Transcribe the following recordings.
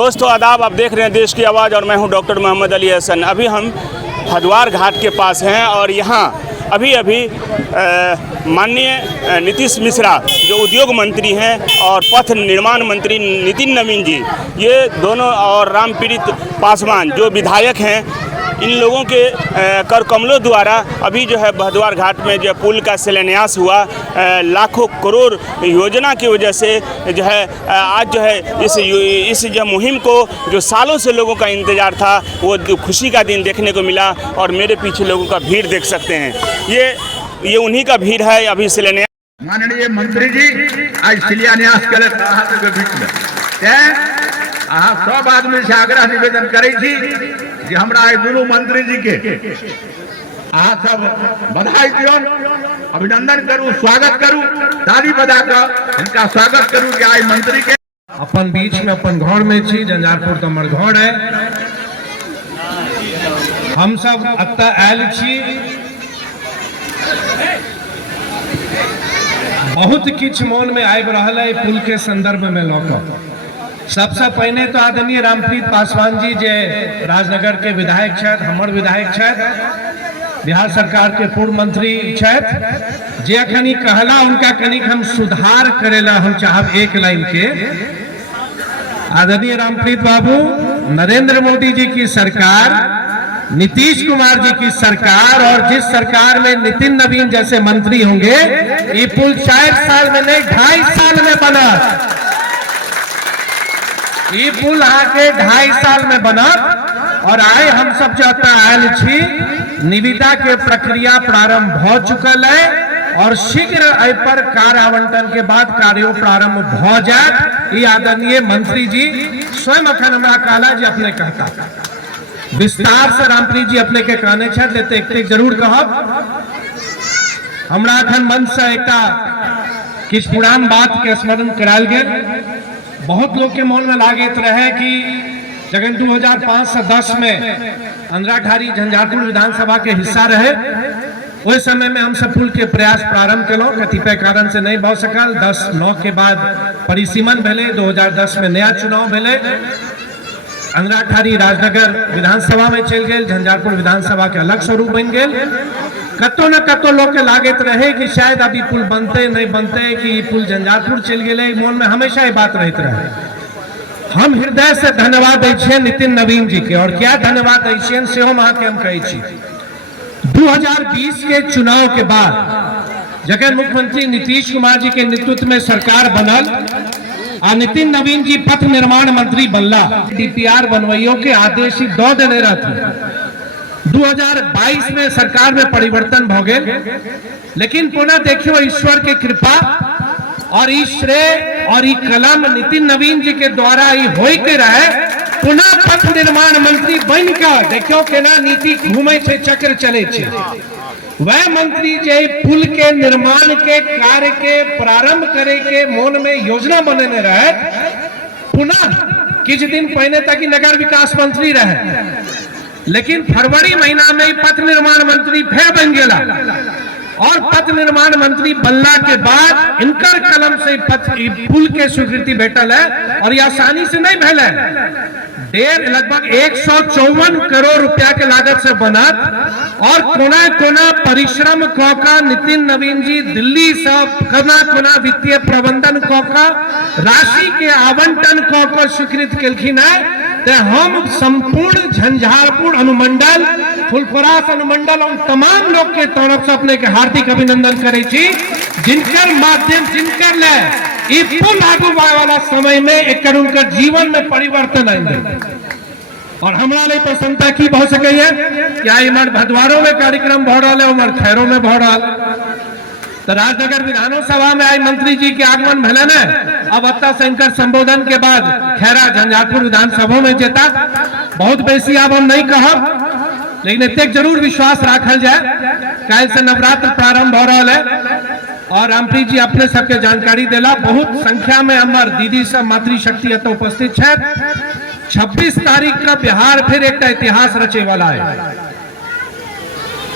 दोस्तों आदाब, आप देख रहे हैं देश की आवाज़ और मैं हूं डॉक्टर मोहम्मद अली हसन। अभी हम हरिद्वार घाट के पास हैं और यहाँ अभी माननीय नीतीश मिश्रा जो उद्योग मंत्री हैं और पथ निर्माण मंत्री नितिन नवीन जी, ये दोनों, और रामप्रीत पासवान जो विधायक हैं, इन लोगों के कर कमलों द्वारा अभी जो है हरिद्वार घाट में जो पुल का शिलान्यास हुआ। लाखों करोड़ योजना की वजह से जो है आज जो है इस जो मुहिम को जो सालों से लोगों का इंतज़ार था वो खुशी का दिन देखने को मिला। और मेरे पीछे लोगों का भीड़ देख सकते हैं, ये उन्हीं का भीड़ है। अभी शिलान्यास माननीय मंत्री जी आज शिलान्यास करे के बीच में अहाँ सब आदमी से आग्रह निवेदन करे छी कि हमरा दोनों मंत्री जी के अहाँ सब बधाई दियो, अभिनंदन करूं, स्वागत करूं, ताली बजाकर इनका स्वागत करूं कि आज मंत्री के अपन बीच में अपन घर में छी। झंझारपुर तो हमर घर है, हम सब अत आयल छी। बहुत किछ मन में आबि रहल है पुल के संदर्भ में लौकर। सबसे पहले तो आदरणीय रामप्रीत पासवान जी जे राजनगर के विधायक छथि, हमर विधायक छथि, बिहार सरकार के पूर्व मंत्री छथि, जे अखनी कहला उनका कनिक हम सुधार करेला हम चाहब एक लाइन के। आदरणीय रामप्रीत बाबू, नरेंद्र मोदी जी की सरकार, नीतीश कुमार जी की सरकार और जिस सरकार में नितिन नवीन जैसे मंत्री होंगे, ये पुल 4 साल में नहीं 2.5 साल में बना। ये पुल आके 2.5 साल में बनत और आए हम सब चाहता आयल छी। निविदा के प्रक्रिया प्रारंभ हो चुकल है और शीघ्र एहि पर कार्य आवंटन के बाद कार्यों प्रारंभ हो जाए। ये आदरणीय मंत्री जी स्वयं अखन हमरा कहला जी अपने कहता विस्तार से रामप्रीत जी अपने के कहने छथि, एक जरूर कहब। हमरा अखन मन से एक किछ पुरान बात के स्मरण करायल गेल। बहुत लोग के मन में लागत रहे कि जगन 2005 से 10 में अंधराठारी झंझारपुर विधानसभा के हिस्सा रहे, उस समय में हम सब पुल के प्रयास प्रारंभ कलो, कतिपय कारण से नहीं भ सकल। 10/9 के बाद परिसीमन भेले, 2010 में नया चुनाव भेले, अंधराठारी राजनगर विधानसभा में चल गए, झंझारपुर विधानसभा के अलग स्वरूप बन गए। कतो न कतो लोग के लागत रहे कि शायद अभी पुल बनते नहीं बनते, कि पुल झंझारपुर चल गए, मन में हमेशा ये बात रहते रहे। हम हृदय से धन्यवाद दै नितिन नवीन जी के, और क्या धन्यवाद दै से हम कहे 2020 के चुनाव के बाद जगन मुख्यमंत्री नीतीश कुमार जी के नेतृत्व में सरकार बनल और नितिन नवीन जी पथ निर्माण मंत्री बनला, डीपीआर बनवाइयों के आदेश ही दो देने रहते। 2022 में सरकार में परिवर्तन हो गए, लेकिन पुनः देखियो ईश्वर के कृपा और श्रेय और कलम नितिन नवीन जी के द्वारा ही हो के रहे। पुनः पथ निर्माण मंत्री बनकर देखियो केना नीति घूमे छे, चक्र चले छे। वह मंत्री जे पुल के निर्माण के कार्य के प्रारंभ करे के मन में योजना बनेने रहे, पुनः कुछ दिन पहले तक नगर विकास मंत्री रहे, लेकिन फरवरी महीना में पथ निर्माण मंत्री फिर बन गया। और पथ निर्माण मंत्री बनला के बाद इनकर कलम से पुल के स्वीकृति भेटल है और ये आसानी से नहीं भेल है। लगभग 154 करोड़ रुपया के लागत से बनत और कोना कोना परिश्रम का नितिन नवीन जी दिल्ली से कोना वित्तीय प्रबंधन का राशि के आवंटन का स्वीकृत केलखिन है। ते हम संपूर्ण झंझारपुर अनुमंडल, फुलपरास अनुमंडल और तमाम लोग के तरफ से अपने के हार्दिक अभिनंदन करे छी, जिनकर माध्यम जिनकर ले पुल लागू वाला समय में एक उनकर जीवन में परिवर्तन आएंगे। और हमारा लिए प्रसन्नता की बहुत सके है क्या इमर भदवारों में कार्यक्रम बढ़ रहा है, उमर खैरों में बढ़ रहा। तो राजनगर विधानसभा में आई मंत्री जी के आगमन भले न, अब अत्ता से इनकर संबोधन के बाद खैरा झंझारपुर विधानसभा में जेता। बहुत बेसी अब हम नहीं कहब, लेकिन इतने जरूर विश्वास रखल जाए। कल से नवरात्र प्रारंभ हो रहा है और रामप्रीत जी अपने सबके जानकारी देला। बहुत संख्या में हमार दीदी सब मातृशक्ति अत उपस्थित है। 26 तारीख का बिहार फिर एक इतिहास रचे वाला है।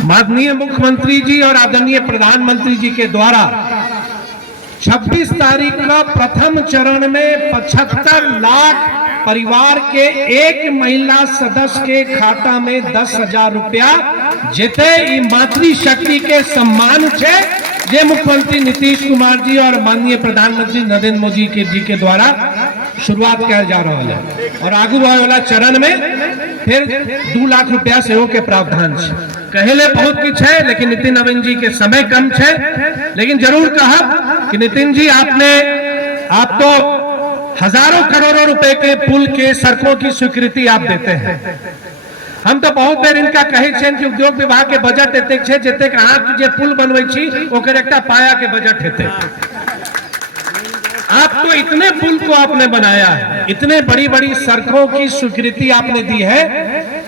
माननीय मुख्यमंत्री जी और आदरणीय प्रधानमंत्री जी के द्वारा 26 तारीख का प्रथम चरण में 75 लाख परिवार के एक महिला सदस्य के खाता में 10,000 रुपया जेते ई मातृशक्ति के सम्मान छे जे मुख्यमंत्री नीतीश कुमार जी और माननीय प्रधानमंत्री नरेंद्र मोदी जी के द्वारा शुरुआत किया जा रहा है। और आगू बढ़े वाला चरण में फिर 2 लाख रुपया से के प्रावधान है। कहले बहुत कुछ है, लेकिन नितिन नवीन जी के समय कम है। लेकिन जरूर कहा कि नितिन जी आप तो हजारों करोड़ों रुपए के पुल के सड़कों की स्वीकृति आप देते हैं। हम तो बहुत देर इनका कहे छेन कि उद्योग विभाग के बजट एतेक छे जतेक अहाँ जे पुल बनबै छी ओकर एकटा पाया के बजट हेते। आप तो इतने पुल को आपने बनाया है, इतने बड़ी बड़ी सड़कों की स्वीकृति आपने दी है,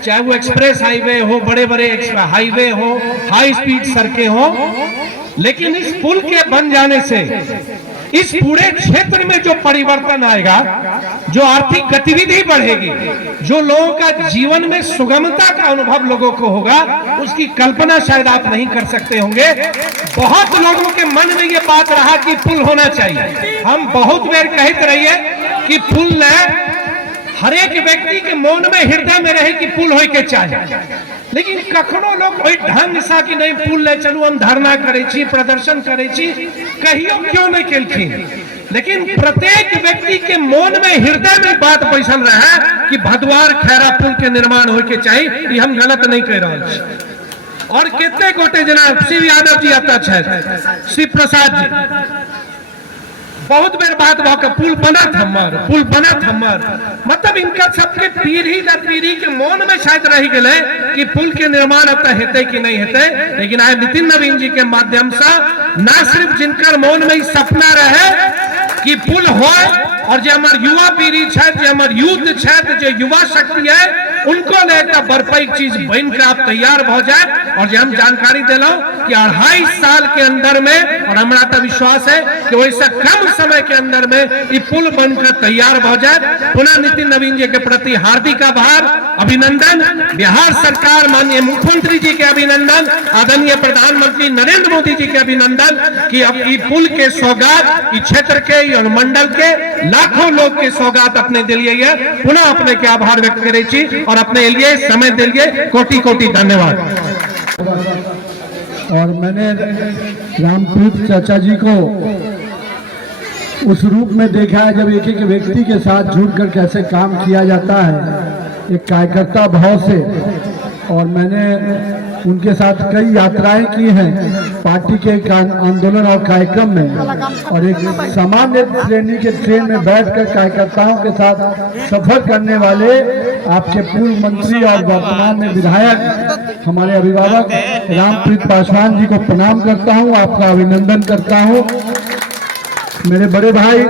चाहे वो एक्सप्रेस हाईवे हो, बड़े बड़े हाईवे हो, हाई स्पीड सड़कें हो। लेकिन इस पुल के बन जाने से इस पूरे क्षेत्र में जो परिवर्तन आएगा, जो आर्थिक गतिविधि बढ़ेगी, जो लोगों का जीवन में सुगमता का अनुभव लोगों को होगा, उसकी कल्पना शायद आप नहीं कर सकते होंगे। बहुत लोगों के मन में ये बात रहा कि पुल होना चाहिए। हम बहुत बार कहते रहिए कि पुल न हर एक व्यक्ति के मन में, हृदय में रहे कि पुल होय के चाहिए। लेकिन कखनो लोग कोई ढंग सा कि नहीं पुल ले चलू, हम धरना करे छी, प्रदर्शन करे छी, कहियो क्यों नहीं केलखिन। लेकिन प्रत्येक व्यक्ति के मन में, हृदय में बात बैसल रहे कि भदवार खैरा पुल के निर्माण होय के चाहिए। ये हम गलत नहीं कह रहे छी। और कितने गोटे जना शिव यादव जी आता है, शिव प्रसाद जी, बहुत बेर बात भाके पुल बनत हमर, मतलब इनका सबके पीढ़ी दर पीढ़ी के मन में शायद रह गए कि पुल के निर्माण अब हेते कि नहीं हेते। लेकिन आज नितिन नवीन जी के माध्यम से न सिर्फ जिनकर मन में सपना रहे कि पुल हो, और जो हमार युवा पीढ़ी है, जो हमार यूथ है, जो युवा शक्ति है, उनको लेकर बर्फई चीज बन कर आप तैयार हो जाए। और जो हम जानकारी दिलो कि 2.5 साल के अंदर में, और हमारा तो विश्वास है कि वैसा कम समय के अंदर में ये पुल बनकर तैयार हो जाए। पुनः नितिन नवीन जी के प्रति हार्दिक आभार, अभिनंदन। बिहार सरकार, माननीय मुख्यमंत्री जी के अभिनंदन, आदरणीय प्रधानमंत्री नरेंद्र मोदी जी के अभिनंदन कि अब ये पुल के सौगात इस क्षेत्र के और मंडल के लाखों लोग के सौगात अपने दिलिए है। पुनः अपने के आभार व्यक्त करे छी और अपने लिए समय दिलिए। कोटि कोटि धन्यवाद। और मैंने रामप्रीत चाचा जी को उस रूप में देखा है जब एक एक व्यक्ति के साथ जुड़कर कैसे काम किया जाता है, एक कार्यकर्ता भाव से। और मैंने उनके साथ कई यात्राएं की हैं पार्टी के आंदोलन और कार्यक्रम में, और एक सामान्य श्रेणी के ट्रेन में बैठकर कार्यकर्ताओं के साथ सफर करने वाले आपके पूर्व मंत्री और वर्तमान में विधायक हमारे अभिभावक रामप्रीत पासवान जी को प्रणाम करता हूं, आपका अभिनंदन करता हूं। मेरे बड़े भाई,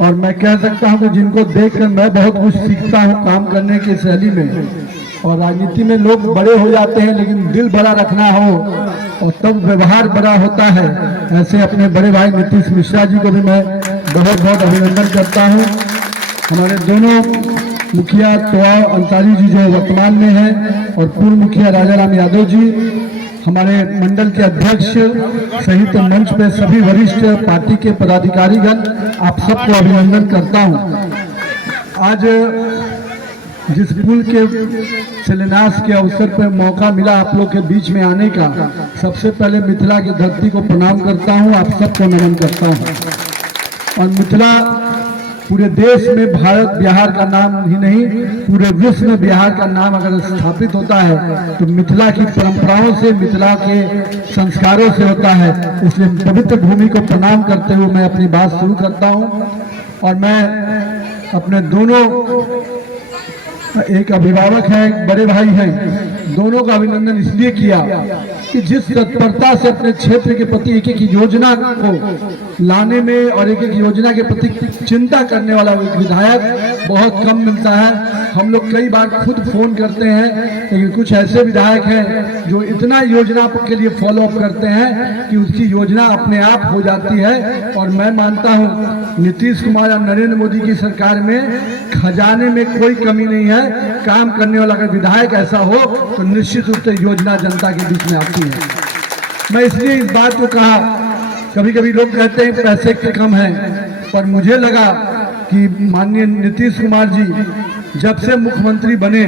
और मैं कह सकता हूं कि जिनको देखकर मैं बहुत कुछ सीखता हूं काम करने की शैली में। और राजनीति में लोग बड़े हो जाते हैं, लेकिन दिल बड़ा रखना हो और तब व्यवहार बड़ा होता है। ऐसे अपने बड़े भाई नीतीश मिश्रा जी को भी मैं बहुत बहुत अभिनंदन करता हूं। हमारे दोनों मुखिया तोआ अंसारी जी जो वर्तमान में हैं, और पूर्व मुखिया राजा राम यादव जी, हमारे मंडल के अध्यक्ष सहित मंच पे सभी वरिष्ठ पार्टी के पदाधिकारीगण, आप सबको अभिनंदन करता हूं। आज जिस पुल के शिलान्यास के अवसर पर मौका मिला आप लोग के बीच में आने का, सबसे पहले मिथिला की धरती को प्रणाम करता हूं, आप सबको नमन करता हूं। और मिथिला पूरे देश में भारत बिहार का नाम ही नहीं, पूरे विश्व में बिहार का नाम अगर स्थापित होता है तो मिथिला की परंपराओं से, मिथिला के संस्कारों से होता है। इसलिए पवित्र भूमि को प्रणाम करते हुए मैं अपनी बात शुरू करता हूं। और मैं अपने दोनों, एक अभिभावक है, एक बड़े भाई हैं, दोनों का अभिनंदन इसलिए किया कि जिस तत्परता से अपने क्षेत्र के प्रति एक एक योजना को लाने में और एक एक योजना के प्रति चिंता करने वाला एक विधायक बहुत कम मिलता है। हम लोग कई बार खुद फोन करते हैं, लेकिन कुछ ऐसे विधायक हैं जो इतना योजना के लिए फॉलो अप करते हैं कि उसकी योजना अपने आप हो जाती है। और मैं मानता हूं नीतीश कुमार और नरेंद्र मोदी की सरकार में खजाने में कोई कमी नहीं है। काम करने वाला अगर विधायक ऐसा हो तो निश्चित रूप से योजना जनता के बीच में आती है। मैं इसलिए इस बात को कहा, कभी कभी लोग कहते हैं पैसे के कम हैं, पर मुझे लगा कि माननीय नीतीश कुमार जी जब से मुख्यमंत्री बने,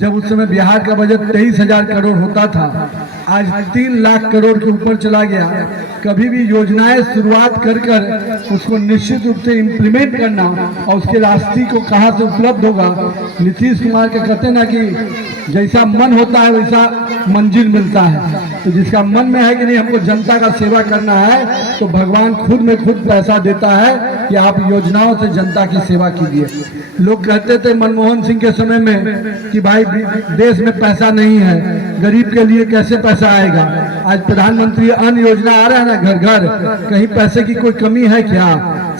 जब उस समय बिहार का बजट 23,000 करोड़ होता था, आज 3 लाख करोड़ के ऊपर चला गया। कभी भी योजनाएं शुरुआत कर कर उसको निश्चित रूप से इम्प्लीमेंट करना और उसके राशि को कहाँ से उपलब्ध होगा, नीतीश कुमार के कहते ना कि जैसा मन होता है वैसा मंजिल मिलता है। तो जिसका मन में है कि नहीं हमको जनता का सेवा करना है, तो भगवान खुद में खुद पैसा देता है कि आप योजनाओं से जनता की सेवा कीजिए। लोग कहते थे मनमोहन सिंह के समय में कि भाई देश में पैसा नहीं है, गरीब के लिए कैसे पैसा आएगा। आज प्रधानमंत्री अन्न योजना आ रहा है ना, घर घर, कहीं पैसे की कोई कमी है क्या?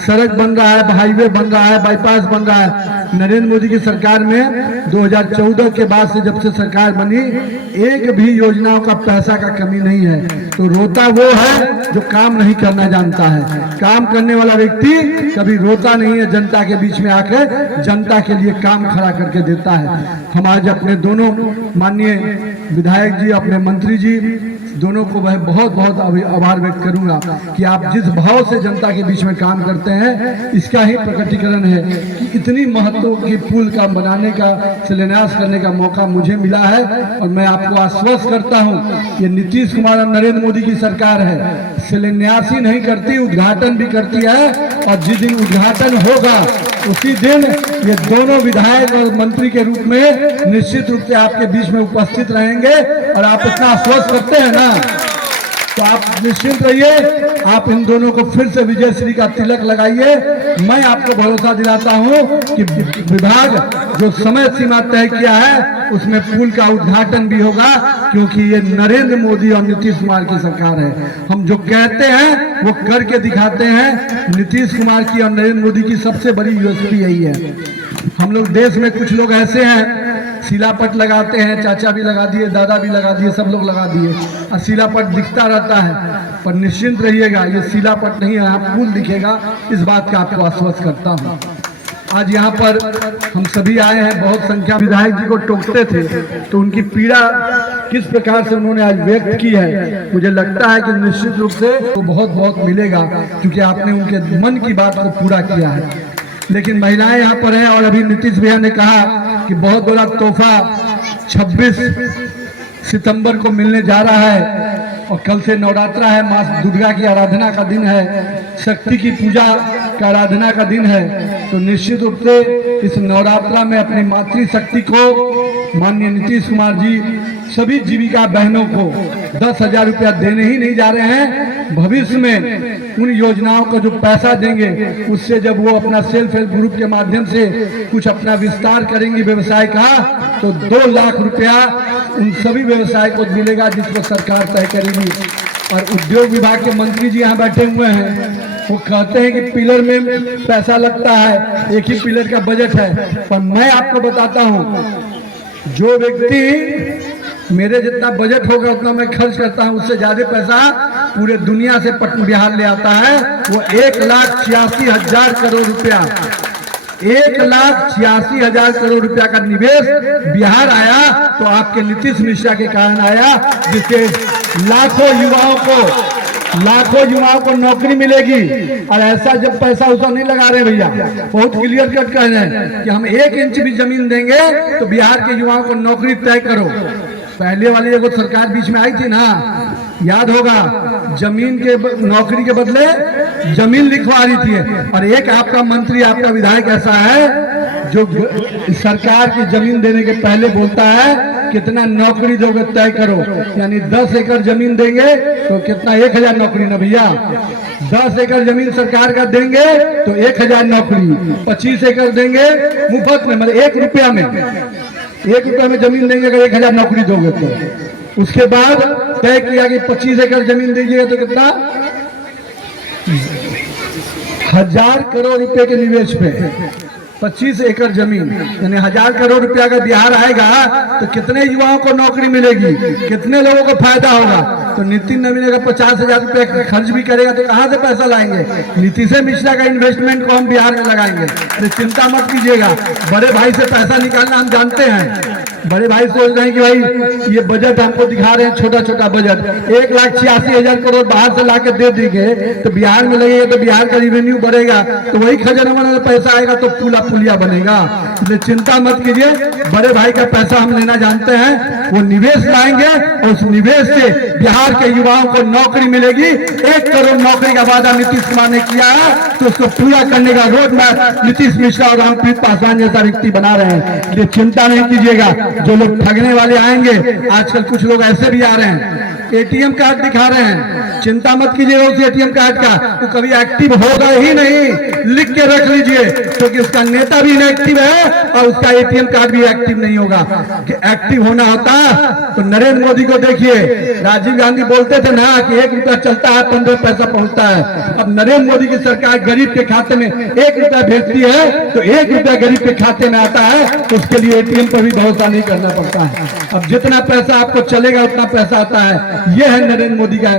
सड़क बन रहा है, हाईवे बन रहा है, बाईपास बन रहा है। नरेंद्र मोदी की सरकार में 2014 के बाद से जब से सरकार बनी, एक भी योजनाओं का पैसा का कमी नहीं है। तो रोता वो है जो काम नहीं करना जानता है। काम करने वाला व्यक्ति कभी रोता नहीं है, जनता के बीच में आकर जनता के लिए काम खड़ा करके देता है। हम आज अपने दोनों माननीय विधायक जी, अपने मंत्री जी दोनों को मैं बहुत बहुत आभार व्यक्त करूंगा कि आप जिस भाव से जनता के बीच में काम करते हैं, इसका ही प्रकटीकरण है कि इतनी महत्व की पुल का बनाने का शिलान्यास करने का मौका मुझे मिला है। और मैं आपको आश्वस्त करता हूं कि नीतीश कुमार और नरेंद्र मोदी की सरकार है, शिलान्यास ही नहीं करती, उद्घाटन भी करती है। और जिस दिन उद्घाटन होगा उसी दिन ये दोनों विधायक और मंत्री के रूप में निश्चित रूप से आपके बीच में उपस्थित रहेंगे। और आप इतना आश्वस्त करते हैं ना, तो आप निश्चिंत रहिए, आप इन दोनों को फिर से विजय श्री का तिलक लगाइए। मैं आपको भरोसा दिलाता हूं कि विभाग जो समय सीमा तय किया है उसमें पुल का उद्घाटन भी होगा, क्योंकि ये नरेंद्र मोदी और नीतीश कुमार की सरकार है। हम जो कहते हैं वो करके दिखाते हैं। नीतीश कुमार की और नरेंद्र मोदी की सबसे बड़ी यूएसपी यही है। हम लोग देश में कुछ लोग ऐसे हैं शिलापट लगाते हैं, चाचा भी लगा दिए, दादा भी लगा दिए, सब लोग लगा दिए, और शिलापट दिखता रहता है। पर निश्चिंत रहिएगा, ये शिलापट नहीं है, यहाँ पुल दिखेगा। इस बात का आपको आश्वस्त करता हूँ। आज यहाँ पर हम सभी आए हैं, बहुत संख्या विधायक जी को टोकते थे, तो उनकी पीड़ा किस प्रकार से उन्होंने आज व्यक्त की है, मुझे लगता है कि निश्चित रूप से वो बहुत बहुत मिलेगा, क्योंकि आपने उनके मन की बात को पूरा किया है। लेकिन महिलाएं यहाँ पर हैं, और अभी नीतीश भैया ने कहा कि बहुत बड़ा तोहफा 26 सितंबर को मिलने जा रहा है। और कल से नवरात्रा है, माँ दुर्गा की आराधना का दिन है, शक्ति की पूजा का आराधना का दिन है। तो निश्चित रूप से इस नवरात्रा में अपनी मातृशक्ति को माननीय नीतीश कुमार जी सभी जीविका बहनों को 10,000 रुपया देने ही नहीं जा रहे हैं। भविष्य में उन योजनाओं का जो पैसा देंगे, उससे जब वो अपना सेल्फ हेल्प ग्रुप के माध्यम से कुछ अपना विस्तार करेंगे व्यवसाय का, तो 2 लाख रुपया उन सभी व्यवसाय को मिलेगा, जिसको सरकार तय करेगी। और उद्योग विभाग के मंत्री जी यहाँ बैठे हुए हैं, वो कहते हैं कि पिलर में पैसा लगता है, एक ही पिलर का बजट है। पर मैं आपको बताता हूँ, जो व्यक्ति मेरे जितना बजट होगा उतना मैं खर्च करता हूं, उससे ज्यादा पैसा पूरे दुनिया से बिहार ले आता है। वो 1,86,000 करोड़ रुपया, 1,86,000 करोड़ रुपया का निवेश बिहार आया, तो आपके नीतीश मिश्रा के कारण आया, जिससे लाखों युवाओं को नौकरी मिलेगी। और ऐसा जब पैसा उसा नहीं लगा रहे भैया, बहुत क्लियर कट कह रहे हैं कि हम 1 इंच भी जमीन देंगे तो बिहार के युवाओं को नौकरी तय करो। पहले वाली एगो सरकार बीच में आई थी ना, याद होगा, जमीन के नौकरी के बदले जमीन लिखवा रही थी। और एक आपका मंत्री, आपका विधायक ऐसा है जो सरकार की जमीन देने के पहले बोलता है कितना नौकरी दोगे तय करो। यानी 10 एकड़ जमीन देंगे तो कितना, 1,000 नौकरी ना भैया। 10 एकड़ जमीन सरकार का देंगे तो 1,000 नौकरी, 25 एकड़ देंगे मुफ्त में, मतलब 1 रुपया में, 1 रुपया में जमीन देंगे अगर 1,000 नौकरी दोगे तो। उसके बाद तय किया कि 25 एकड़ जमीन दीजिएगा तो कितना, 1,000 करोड़ रुपए के निवेश पे 25 एकड़ जमीन, यानी 1,000 करोड़ रुपया का बिहार आएगा तो कितने युवाओं को नौकरी मिलेगी, कितने लोगों को फायदा होगा। तो नितिन नवीन अगर 50,000 रुपया खर्च भी करेगा तो कहां से पैसा लाएंगे? नीतीश मिश्रा का इन्वेस्टमेंट को हम बिहार में लगाएंगे। तो चिंता मत कीजिएगा, बड़े भाई से पैसा निकालना हम जानते हैं। बड़े भाई सोच रहे हैं कि भाई ये बजट हमको दिखा रहे हैं छोटा छोटा बजट, 1,86,000 करोड़ बाहर से लाके दे देंगे तो बिहार में लगेगा तो बिहार का रेवेन्यू बढ़ेगा, तो वही खजाना में पैसा आएगा तो पुलिया बनेगा। इसलिए चिंता मत कीजिए, बड़े भाई का पैसा हम लेना जानते हैं, वो निवेश लाएंगे और उस निवेश से बिहार के युवाओं को नौकरी मिलेगी। 1 करोड़ नौकरी का वादा नीतीश कुमार ने किया है, तो उसको पूरा करने का रोड मैप नीतीश मिश्रा और रामप्रीत पासवान जैसा व्यक्ति बना रहे हैं। ये चिंता नहीं कीजिएगा, जो लोग ठगने वाले आएंगे, आजकल कुछ लोग ऐसे भी आ रहे हैं, एटीएम कार्ड दिखा रहे हैं, चिंता मत कीजिएगा उस एटीएम कार्ड का, तो कभी एक्टिव होगा ही नहीं, लिख के रख लीजिए, क्योंकि उसका नेता भी इनएक्टिव है और उसका एटीएम कार्ड भी एक्टिव नहीं होगा। कि एक्टिव होना होता तो नरेंद्र मोदी को देखिए, राजीव गांधी बोलते थे ना कि 1 रुपया चलता है 15 पैसा पहुंचता है। अब नरेंद्र मोदी की सरकार गरीब के खाते में 1 रुपया भेजती है तो 1 रुपया गरीब के खाते में आता है, तो उसके लिए एटीएम पर भी भरोसा नहीं करना पड़ता है। अब जितना पैसा आपको चलेगा उतना पैसा आता है। ये है नरेंद्र मोदी का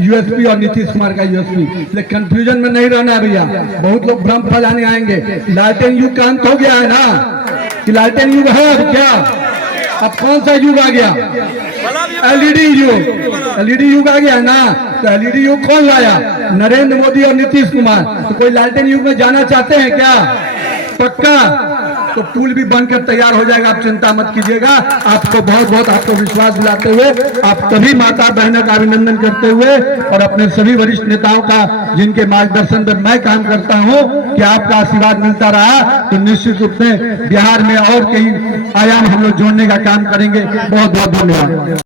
यूएसपी और नीतीश कुमार का यूएसपी। लेकिन कंफ्यूजन में नहीं रहना है भैया, बहुत लोग भ्रम फैलाने आएंगे। लालटेन युग का अंत हो गया है ना, कि लालटेन युग है अब क्या, अब कौन सा युग आ गया, एलईडी युग। एलईडी युग आ गया है ना, तो एलईडी युग कौन लाया, नरेंद्र मोदी और नीतीश कुमार। तो कोई लालटेन युग में जाना चाहते हैं क्या, पक्का, तो पुल भी बनकर तैयार हो जाएगा, आप चिंता मत कीजिएगा। आपको बहुत बहुत आपको विश्वास दिलाते हुए, आप सभी माता बहनों का अभिनंदन करते हुए और अपने सभी वरिष्ठ नेताओं का जिनके मार्गदर्शन पर मैं काम करता हूं, कि आपका आशीर्वाद मिलता रहा तो निश्चित रूप से बिहार में और कई आयाम हम लोग जोड़ने का काम करेंगे। बहुत बहुत धन्यवाद।